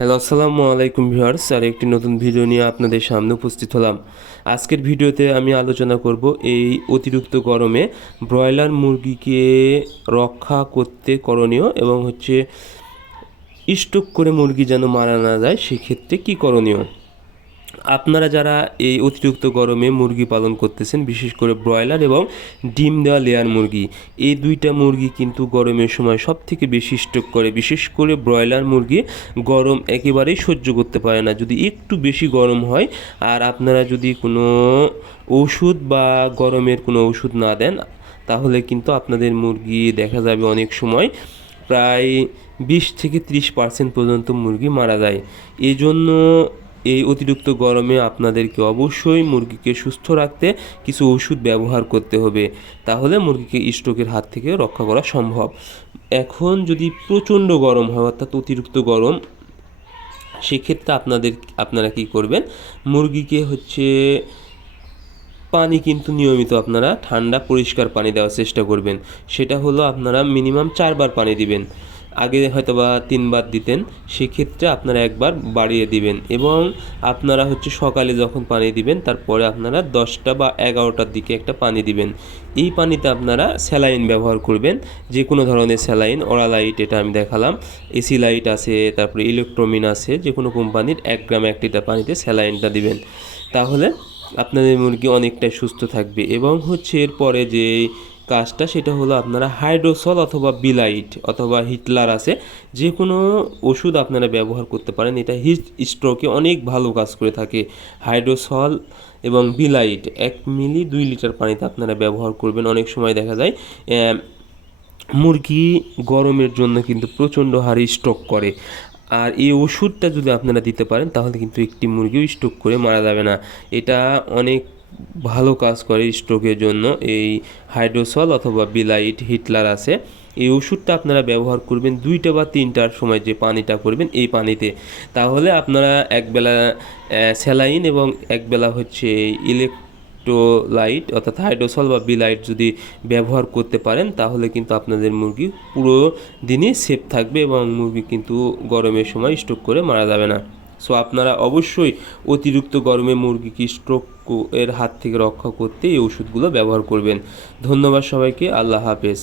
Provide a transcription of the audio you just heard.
Hello, আসসালামু আলাইকুম viewers. আর একটি নতুন ভিডিও নিয়ে আপনাদের সামনে উপস্থিত হলাম। আজকের ভিডিওতে আমি আলোচনা করব এই অতিরিক্ত গরমে ব্রয়লার মুরগিকে রক্ষা করতে করণীয় এবং স্টক করে মুরগি যেন মারা না যায় সেক্ষেত্রে কী করণীয়। আপনারা যারা এই অতিরিক্ত গরমে মুরগি পালন করতেছেন, বিশেষ করে ব্রয়লার এবং ডিম দেওয়া লেয়ার মুরগি, এই দুইটা মুরগি কিন্তু গরমের সময় সব থেকে বেশি স্ট্রোক করে। বিশেষ করে ব্রয়লার মুরগি গরম একেবারেই সহ্য করতে পারে না। যদি একটু বেশি গরম হয় আর আপনারা যদি কোনো ওষুধ বা গরমের কোনো ওষুধ না দেন, তাহলে কিন্তু আপনাদের মুরগি দেখা যাবে অনেক সময় প্রায় 20 থেকে 30% পর্যন্ত মুরগি মারা যায়। এই জন্য এই অতিরিক্ত গরমে আপনাদেরকে অবশ্যই মুরগিকে সুস্থ রাখতে কিছু ওষুধ ব্যবহার করতে হবে, তাহলে মুরগিকে স্ট্রোকের হাত থেকে রক্ষা করা সম্ভব। এখন যদি প্রচণ্ড গরম হয়, অর্থাৎ অতিরিক্ত গরম, সেক্ষেত্রে আপনারা কি করবেন, মুরগিকে পানি কিন্তু নিয়মিত আপনারা ঠান্ডা পরিষ্কার পানি দেওয়ার চেষ্টা করবেন। সেটা হলো আপনারা মিনিমাম 4 বার পানি দিবেন। আগে হয়তো বা 3 বার দিতেন, সেক্ষেত্রে আপনারা একবার বাড়িয়ে দিবেন। এবং আপনারা সকালে যখন পানি দিবেন তারপরে আপনারা 10টা বা 11টার দিকে একটা পানি দিবেন। এই পানিতে আপনারা স্যালাইন ব্যবহার করবেন, যে কোনো ধরনের স্যালাইন। ওরালাইট, এটা আমি দেখালাম, এসি লাইট আছে, তারপরে ইলেকট্রোমিন আছে, যে কোনো কোম্পানির 1 গ্রাম 1 লিটার পানিতে স্যালাইনটা দিবেন। তাহলে আপনাদের মুরগি অনেকটাই সুস্থ থাকবে। এবং এরপরে যে কাজটা, সেটা হলো আপনারা হাইড্রোসল অথবা বিলাইট অথবা হিটলার আছে, যে কোনো ওষুধ আপনারা ব্যবহার করতে পারেন। এটা হিট স্ট্রোকে অনেক ভালো কাজ করে থাকে। হাইড্রোসল এবং বিলাইট 1 মিলি 2 লিটার পানিতে আপনারা ব্যবহার করবেন। অনেক সময় দেখা যায় মুরগি গরমের জন্য কিন্তু প্রচণ্ড হারে স্ট্রোক করে। আর এই ওষুধটা যদি আপনারা দিতে পারেন, তাহলে কিন্তু একটি মুরগিও স্ট্রোক করে মারা যাবে না। এটা অনেক ভালো কাজ করে স্ট্রোকের জন্য। এই হাইড্রোসল অথবা বিলাইট, হিটলার আছে, এই ওষুধটা আপনারা ব্যবহার করবেন 2টা বা 3টার সময়, যে পানিটা করবেন এই পানিতে। তাহলে আপনারা একবেলা স্যালাইন এবং একবেলা ইলেকট্রোলাইট অর্থাৎ হাইড্রোসল বা বিলাইট যদি ব্যবহার করতে পারেন, তাহলে কিন্তু আপনাদের মুরগি পুরো দিনই সেফ থাকবে এবং মুরগি কিন্তু গরমের সময় স্ট্রোক করে মারা যাবে না। সো আপনারা অবশ্যই অতিরিক্ত গরমে মুরগিকে স্ট্রোক এর হাত থেকে রক্ষা করতে এই ওষুধগুলো ব্যবহার করবেন। ধন্যবাদ সবাইকে। আল্লাহ হাফেজ।